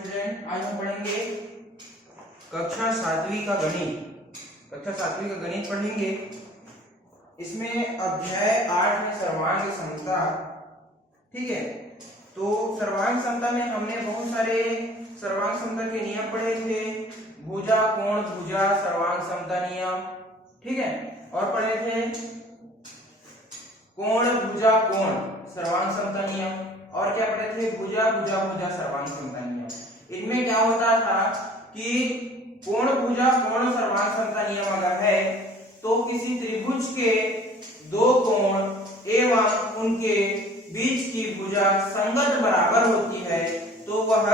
Student, आज हम पढ़ेंगे कक्षा सातवीं का गणित। कक्षा सातवीं का गणित पढ़ेंगे। इसमें अध्याय 8 में सर्वांग समता। ठीक है, तो सर्वांग समता में हमने बहुत सारे सर्वांग समता के नियम पढ़े थे। भुजा कोण भुजा सर्वांग समता नियम, ठीक है, और पढ़े थे कोण भुजा कोण सर्वांग समता नियम, और क्या पढ़े थे भुजा भुजा भुजा सर्वांग समता नियम। इनमें क्या होता था कि कोण भुजा कोण सर्वांग समता नियम अगर है तो किसी त्रिभुज के दो कोण एवं उनके बीच की भुजा संगत बराबर होती है तो वह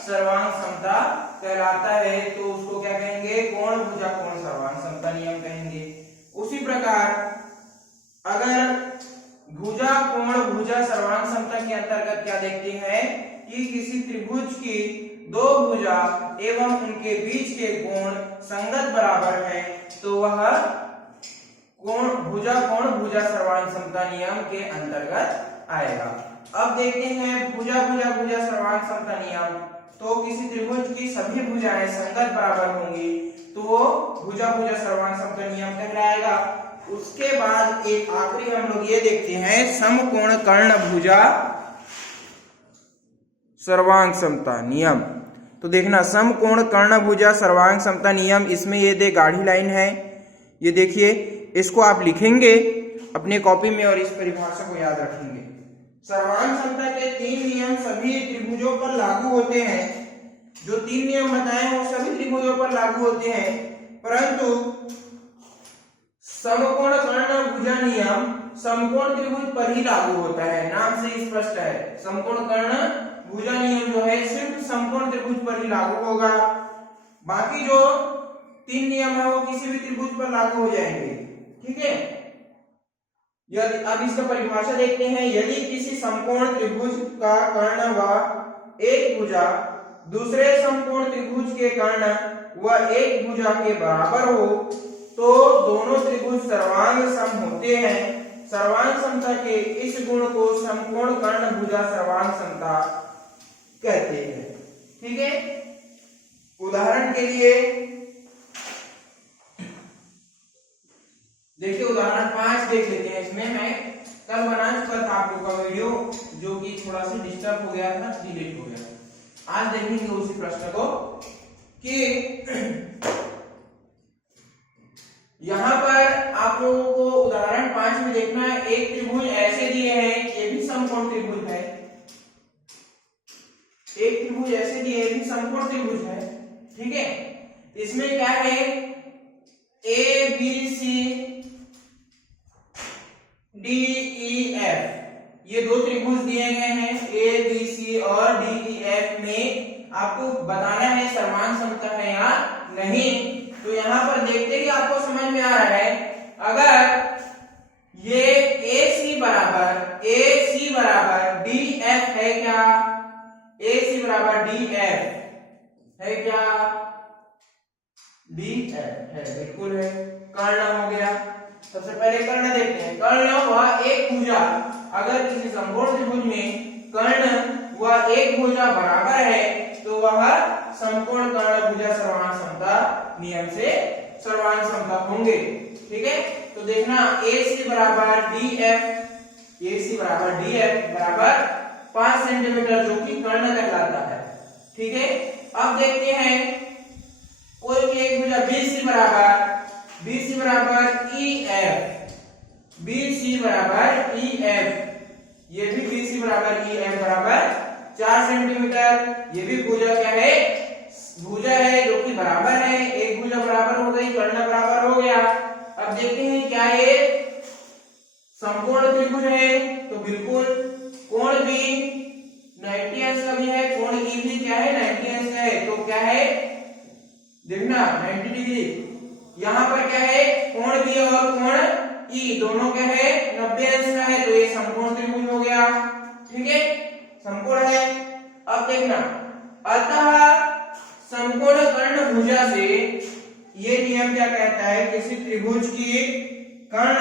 सर्वांग समता कहलाता है। तो उसको क्या कहेंगे, कोण भुजा कोण सर्वांग समता नियम कहेंगे। उसी प्रकार अगर भुजा कोण भुजा सर्वांग समता के अंतर्गत क्या देखते हैं कि किसी त्रिभुज की दो भुजा एवं उनके बीच के कोण संगत बराबर है तो वह कोण भुजा सर्वांग समता नियम के अंतर्गत आएगा। अब देखते हैं भुजा भुजा भुजा सर्वांग समता नियम। तो किसी त्रिभुज की सभी भुजाएं संगत बराबर होंगी तो वो भुजा भुजा सर्वांग समता नियम कहलाएगा। उसके बाद एक आखिरी हम लोग ये देखते हैं समकोण कर्ण भुजा सर्वांग समता नियम। तो देखना समकोण कर्ण भुजा सर्वांग समता नियम, इसमें ये दे गाढ़ी लाइन है, ये देखिए, इसको आप लिखेंगे अपने कॉपी में और इस परिभाषा को याद रखेंगे। सर्वांग समता के तीन नियम सभी त्रिभुजों पर लागू होते हैं। जो तीन नियम बताए हैं वो सभी त्रिभुजों पर लागू होते हैं, परंतु समकोण कर्ण भुजा नियम समकोण त्रिभुज पर ही लागू होता है। नाम से स्पष्ट है, समकोण कर्ण भुजा नियम जो है सिर्फ समकोण त्रिभुज पर ही लागू होगा। बाकी जो तीन नियम है वो किसी भी त्रिभुज पर लागू हो जाएंगे। ठीक है, यदि अब इसका परिभाषा देखते हैं। यदि किसी समकोण त्रिभुज का कर्ण व एक भुजा दूसरे समकोण त्रिभुज के कर्ण व एक भुजा के बराबर हो तो दोनों त्रिभुज सर्वांग सम होते हैं। सर्वांग समता के इस गुण को समकोण कर्ण भुजा सर्वांग समता कहते हैं। ठीक है, उदाहरण के लिए देखिए उदाहरण 5 देख लेते हैं। इसमें मैं कल बना चुका था आप लोगों का वीडियो जो कि थोड़ा सा डिस्टर्ब हो गया था, डिलीट हो गया। आज देखेंगे उसी प्रश्न को कि यहाँ पर आप लोगों को उदाहरण 5 में देखना है। एक त्रिभुज ऐसे दिए हैं, ये भी समकोण त्रिभुज है। एक त्रिभुज ऐसे दिए, ये भी समकोण त्रिभुज है। ठीक है, इसमें क्या है A B C D E F, ये दो त्रिभुज दिए गए हैं ए बी सी और डी ई एफ में आपको बताना है सर्वांग समता है या नहीं। तो यहाँ पर देखते ही आपको समझ में आ रहा है, अगर ये ए सी बराबर डी एफ है क्या, ए सी बराबर डी एफ है क्या, डी एफ है, बिल्कुल है। कर्ण हो गया, सबसे पहले कर्ण देखते हैं। कर्ण व एक भुजा, अगर किसी समकोण त्रिभुज में कर्ण व एक भुजा बराबर है तो वह समकोण कर्ण भुजा सर्वांग समता नियम से सर्वांग समता होंगे। ठीक है, तो देखना ए सी बराबर डी एफ बराबर 5 सेंटीमीटर जो कि कर्ण कहलाता है। ठीक है, अब देखते हैं कोई भी एक भुजा बी सी बराबर ई एफ, ये भी बी सी बराबर ई एफ बराबर 4 सेंटीमीटर। ये भी भुजा क्या है, भुजा है जो कि बराबर है। एक भुजा बराबर हो गई, कर्ण बराबर हो गया। अब देखते हैं क्या ये समकोण त्रिभुज है, तो बिल्कुल। कोण भी 90 अंश का भी है, कोण ई भी क्या है 90 अंश का है, तो क्या है देखना 90 डिग्री। यहाँ पर क्या है कोण बी और कोण ई दोनों क्या है 90 अंश का है, तो ये समकोण त्रिभुज हो गया। ठीक है, समकोण है। अब देखना, अतः समकोण कर्ण भुजा से ये नियम क्या कहता है, किसी त्रिभुज की कर्ण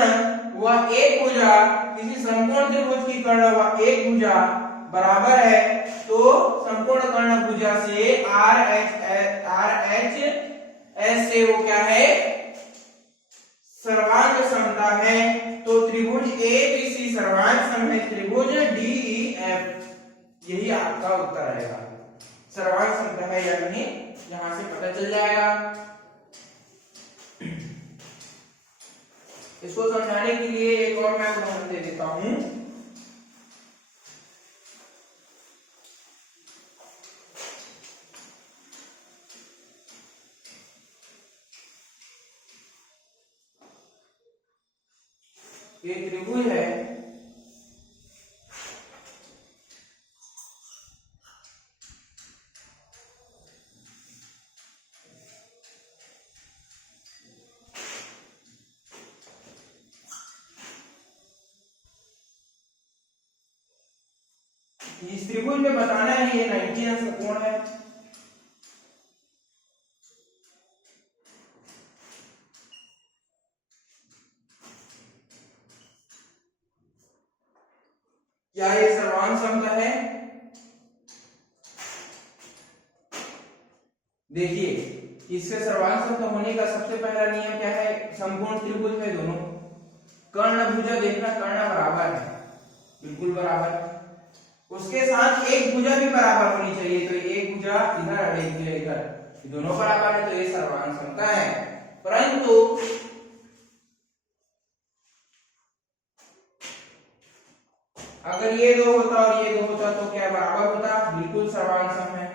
व एक भुजा, किसी समकोण त्रिभुज की कर्ण व एक भुजा बराबर है तो संपूर्ण कर्ण भुजा से आर एच एस से वो क्या है, सर्वांग समता है। तो त्रिभुज एबीसी सर्वांग सम है त्रिभुज डीईएफ, यही आपका उत्तर आएगा। सर्वांग समता है या नहीं यहां से पता चल जाएगा। इसको समझाने के लिए एक और मैं उदाहरण दे देता हूं। ये त्रिभुज है, इस त्रिभुज में बताना है ये 90 अंश का कोण है। क्या ये सर्वांग समता है? देखिए इसके सर्वांग समता होने का सबसे पहला नियम क्या है, संपूर्ण त्रिभुज है दोनों, कर्ण भुजा देखना कर्ण बराबर है, बिल्कुल बराबर। उसके साथ एक भुजा भी बराबर होनी चाहिए, तो एक भुजा इधर और एक भुजा इधर, दोनों बराबर है तो ये सर्वांग समता है। परंतु अगर ये दो होता और ये दो होता तो क्या बराबर होता? बिल्कुल सर्वांग सम है।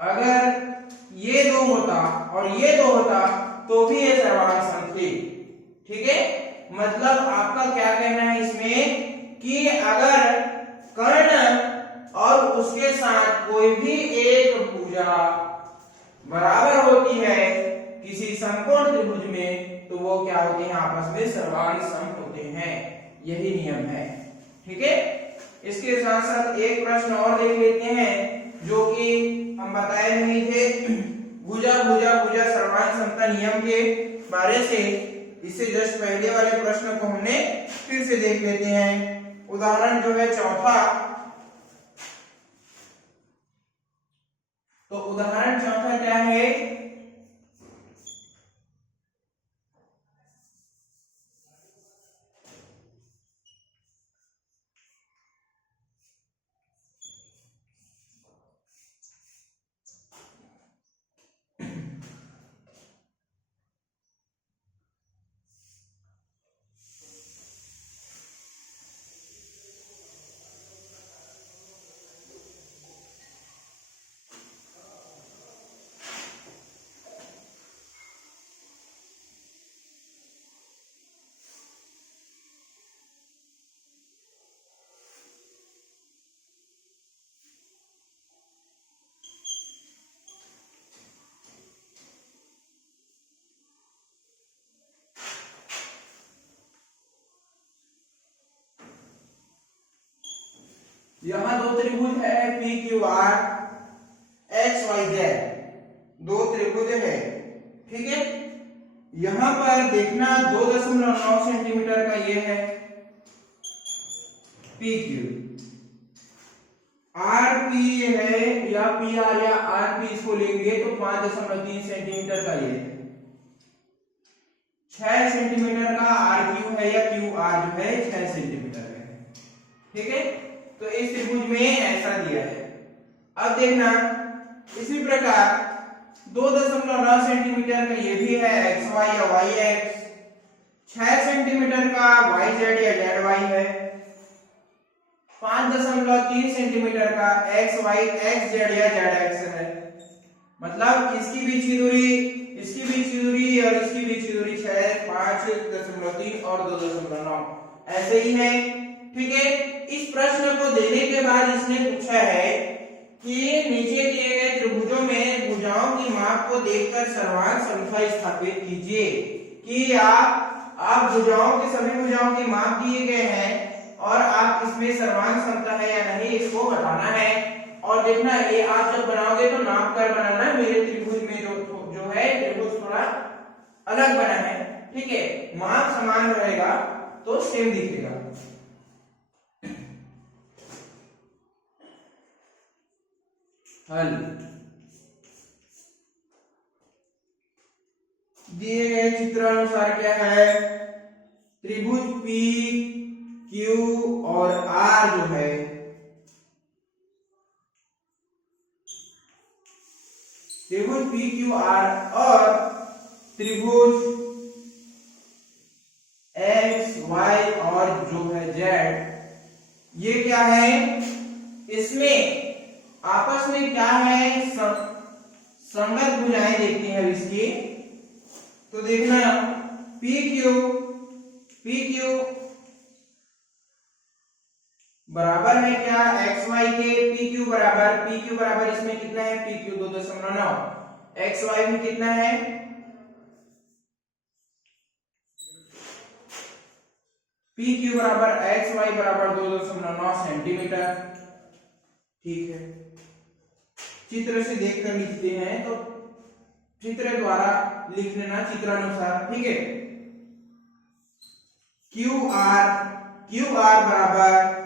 अगर ये दो होता और ये दो होता तो भी ये सर्वांग सम थे। ठीक है, मतलब आपका क्या कहना है इसमें कि अगर कर्ण और उसके साथ कोई भी एक भुजा बराबर होती है किसी समकोण त्रिभुज में तो वो क्या होते हैं, आपस में सर्वांग सम होते हैं, यही नियम है। ठीक है, इसके साथ साथ एक प्रश्न और देख लेते हैं जो कि हम बताए नहीं थे, भुजा भुजा भुजा सर्वांग समता नियम के बारे से। इससे जस्ट पहले वाले प्रश्न को हमने फिर से देख लेते हैं। उदाहरण जो है चौथा, तो उदाहरण चौथा क्या है, यहां दो त्रिभुज है P Q R X Y Z, दो त्रिभुज है। ठीक है, यहां पर देखना 2.9 सेंटीमीटर का ये है पी क्यू, आर पी है या पी आर या आर पी इसको लेंगे तो 5.3 सेंटीमीटर का ये 6 सेंटीमीटर का आर क्यू है या क्यू आर जो है 6 सेंटीमीटर है। ठीक है, तो इस त्रिभुज में ऐसा दिया है। अब देखना इसी प्रकार 2.9 सेंटीमीटर का ये भी है एक्स वाई या वाई एक्स, 6 सेंटीमीटर का वाई जेड या जेड वाई है, 5.3 सेंटीमीटर का एक्स वाई एक्स जेड या जेड एक्स है। मतलब इसकी बीच की दूरी, इसकी बीच की दूरी और इसकी बीच की दूरी 6, 5.3 और 2.9 ऐसे ही है। ठीक है, इस प्रश्न को देने के बाद इसने पूछा है कि नीचे दिए गए त्रिभुजों में भुजाओं की माप को देखकर सर्वांग समता स्थापित कीजिए। कि आप भुजाओं के सभी भुजाओं की माप दिए गए हैं और आप इसमें सर्वांग समता है या नहीं इसको बताना है। और देखना ये आप जब बनाओगे तो नाप कर बनाना है, मेरे त्रिभुज में जो है त्रिभुज थोड़ा अलग बना है। ठीक है, माप समान रहेगा तो सेम दिखेगा। हल। दिए गए चित्र अनुसार क्या है, त्रिभुज पी क्यू और आर जो है त्रिभुज पी क्यू आर और त्रिभुज एक्स वाई और जो है जेड, ये क्या है, इसमें आपस में क्या है, संगत भुजाएं देखते हैं इसकी। तो देखना पी क्यू बराबर है क्या एक्स वाई के, पी क्यू बराबर इसमें कितना है, पी क्यू 2.9, एक्स वाई में कितना है, पी क्यू बराबर एक्स वाई बराबर 2.9 सेंटीमीटर। ठीक है, चित्र से देखकर लिखते हैं, तो चित्र द्वारा लिख लेना चित्रानुसार। ठीक है, क्यू आर बराबर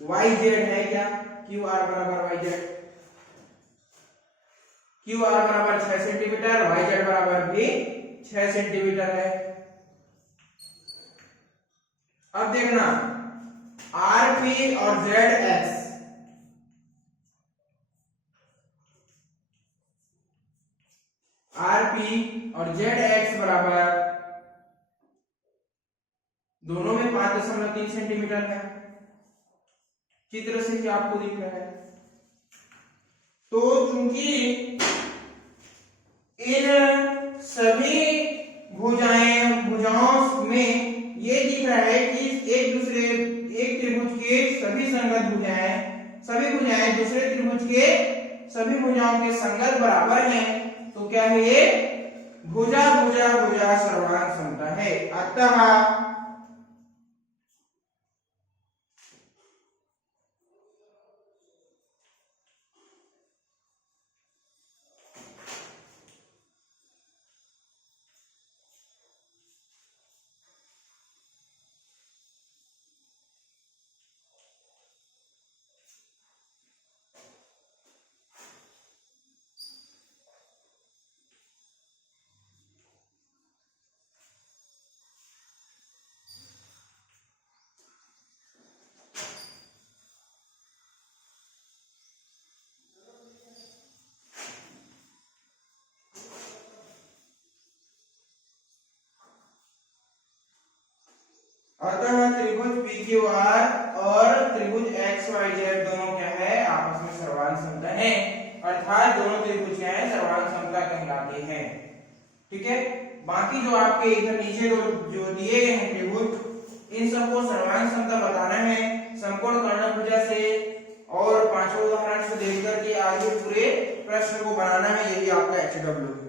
वाई जेड है क्या, क्यू आर बराबर वाई जेड, क्यू आर बराबर 6 सेंटीमीटर, वाई जेड बराबर भी 6 सेंटीमीटर है। अब देखना आर पी और जेड एक्स, आर पी और जेड एक्स बराबर दोनों में 5.3 सेंटीमीटर है, चित्र से ही आपको दिख रहा है। तो चूंकि इन सभी भुजाओं में ये दिख रहा है कि एक त्रिभुज के सभी संगत सभी भुजाएं दूसरे त्रिभुज के सभी भुजाओं के संगत बराबर हैं, तो क्या है ये भुजा भुजा भुजा सर्वांग समता है। अतः त्रिभुज पी क्यू आर और त्रिभुज एक्स वाई जेड दोनों क्या है, आपस में सर्वांग समता है, अर्थात दोनों त्रिभुज क्या है, सर्वांग समता कहलाते हैं। ठीक है, बाकी जो आपके इधर नीचे जो दिए गए हैं त्रिभुज, इन सबको सर्वांग समता बताना है समकोण कर्णभुजा से और पांचों उदाहरण से देखकर के आगे पूरे प्रश्न को बनाना है, यही आपका HW